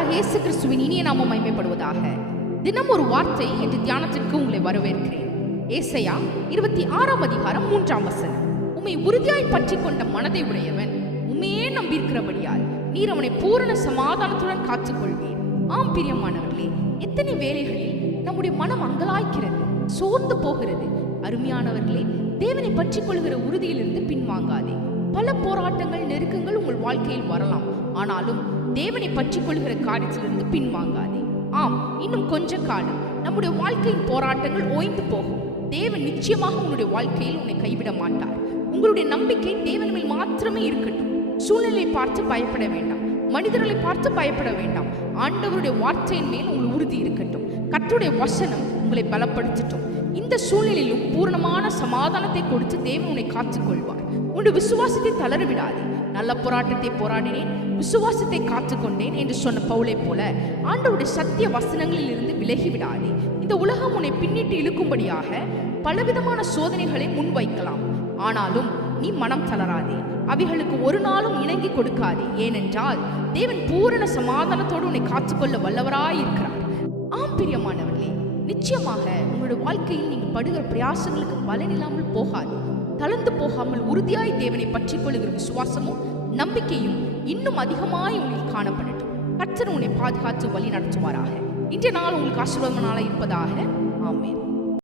ஆண்டவராக இயேசு கிறிஸ்துவின் இனிய நாமம் மகிமைப்படுவதாக. தினம் ஒரு வார்த்தை என்ற தியானத்திற்கு உங்களை வரவேற்கிறேன். ஏசாயா 26 அதிகாரம் 3 வசனம். உம்மை உறுதியாய் பற்றி கொண்ட மனதை உடையவன் உம்மையே நம்பியிருக்கிறபடியால் நீர் அவனை பூரண சமாதானத்துடன் காத்துக்கொள்வீர். ஆம் பிரியமானவர்களே, எத்தனை வேளைகளில் நம்முடைய மனம் அங்கலாய்க்கிறது, சோர்ந்து போகிறது. அருமையானவர்களே, தேவனை பற்றி கொள்கிற உறுதியிலிருந்து பின்வாங்காதே. பல போராட்டங்கள், நெருக்கங்கள் உங்கள் வாழ்க்கையில் வரலாம். ஆனாலும் தேவனை பற்றி கொள்கிற காரியத்திலிருந்து பின்வாங்காதே. ஆம், இன்னும் கொஞ்ச காலம் நம்முடைய வாழ்க்கையின் போராட்டங்கள் ஓய்ந்து போகும். தேவன் நிச்சயமாக உன்னுடைய வாழ்க்கையில் உன்னை கைவிட மாட்டார். உங்களுடைய நம்பிக்கை தேவன் மேல் மாத்திரமே இருக்கட்டும். சூழ்நிலை பார்த்து பயப்பட வேண்டாம், மனிதர்களை பார்த்து பயப்பட வேண்டாம். ஆண்டவருடைய வார்த்தையின் மேல் உங்கள் உறுதி இருக்கட்டும். கர்த்தருடைய வசனம் உங்களை பலப்படுத்தட்டும். இந்த சூழ்நிலையிலும் பூரணமான சமாதானத்தை கொடுத்து தேவன் உன்னை காத்துக்கொள்வார். உன்னுடைய விசுவாசத்தை தளர விடாதே. நல்ல போராட்டத்தை போராடினேன், விசுவாசத்தை காத்துக்கொண்டேன் என்று சொன்ன பவுலை போல ஆண்டவருடைய சத்திய வசனங்களில் இருந்து விலகி விடாதே. இந்த உலகம் உன்னை பின்னிட்டு இழுக்கும்படியாக பலவிதமான சோதனைகளை முன்வைக்கலாம். ஆனாலும் நீ மனம் தளராதே, அவைகளுக்கு ஒரு நாளும் இணங்கி கொடுக்காதே. ஏனென்றால் தேவன் பூரண சமாதானத்தோடு உன்னை காத்துக்கொள்ள வல்லவராயிருக்கிறார். ஆம் பிரியமானவர்களே, நிச்சயமாக உங்களுடைய வாழ்க்கையில் நீங்கள் படுகிற பிரயாசங்களுக்கு பலன் இல்லாமல் போகாது. தளர்ந்து போகாமல் உறுதியாய் தேவனை பற்றி கொள்ளுகிற விசுவாசமும் நம்பிக்கையும் இன்னும் அதிகமாய் உங்களுக்கு காணப்படட்டும். கர்த்தர் உன்னை பாதுகாத்து வழி நடத்துவாராக. இன்றைய நாள் உங்களுக்கு ஆசீர்வாதமான நாளாக இருப்பதாக. ஆமென்.